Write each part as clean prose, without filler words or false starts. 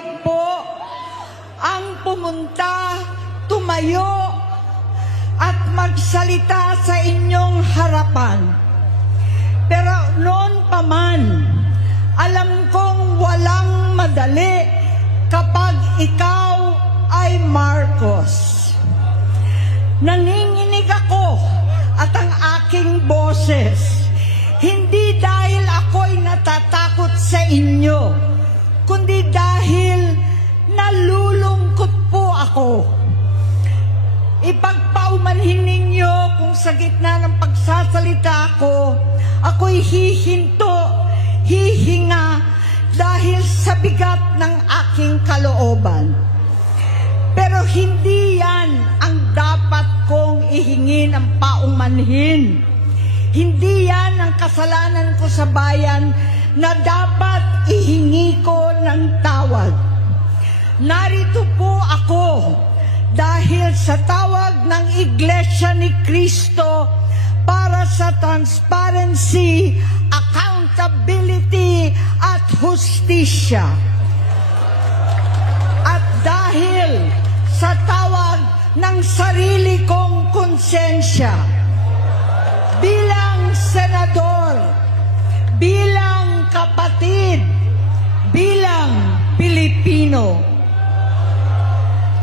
mahirap po ang pumunta, tumayo, at magsalita sa inyong harapan. Pero noon pa man, alam kong walang madali kapag ikaw ay Marcos. Nanginginig ako at ang aking boses, hindi dahil ako'y natatakot sa inyo, kundi dahil nalulungkot po ako. Ipagpaumanhin ninyo kung sa gitna ng pagsasalita ko, ako'y hihinto, hihinga dahil sa bigat ng aking kalooban. Pero hindi yan ang dapat kong ihingin ang paumanhin. Hindi yan ang kasalanan ko sa bayan na dapat ihingi ko ng tawad. Narito po ako dahil sa tawag ng Iglesia ni Cristo para sa transparency, accountability at hustisya. At dahil sa tawag ng sarili kong konsensya, bilang senador, bilang kapatid, bilang Pilipino.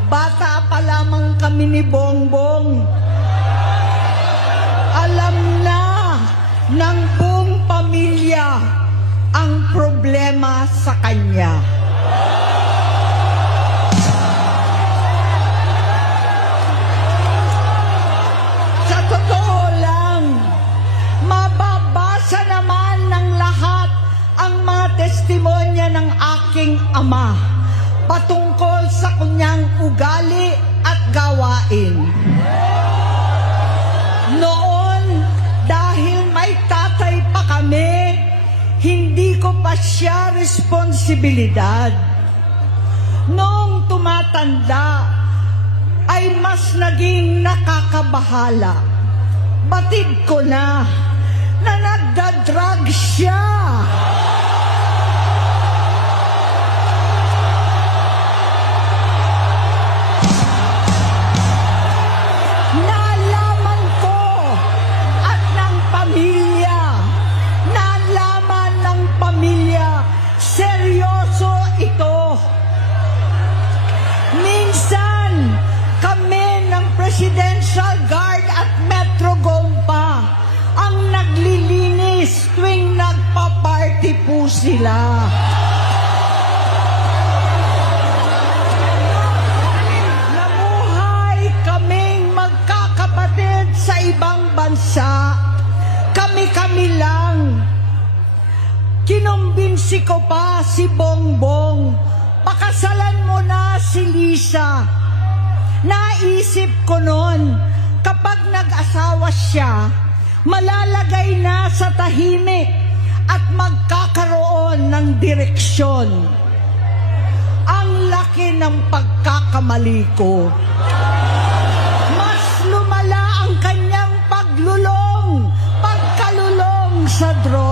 Bata pa lamang kami ni Bongbong, alam na ng buong pamilya ang problema sa kanya. Sa totoo lang, mababasa naman ng lahat ang mga testimonya ng aking ama patungkol sa kanyang ugali at gawain. Noon, dahil may tatay pa kami, hindi ko pa siya responsibilidad. Noong tumatanda, ay mas naging nakakabahala. Batid ko na nagdadrag siya. Nalaman ko at ng pamilya, nalaman ng pamilya, seryoso ito. Minsan, kami ng Presidential Guard at Metro Gompa ang naglilinis tuwing nagpa-party po sila. Namuhay kaming magkakapatid sa ibang bansa. Kami-kami lang. Kinumbinsi ko pa si Bongbong, pakasalan mo na si Lisa. Naisip ko noon, kapag nag-asawa siya, malalagay na sa tahimik at magkakaroon ng direksyon. Ang laki ng pagkakamali ko. Mas lumala ang kanyang pagkalulong sa droga.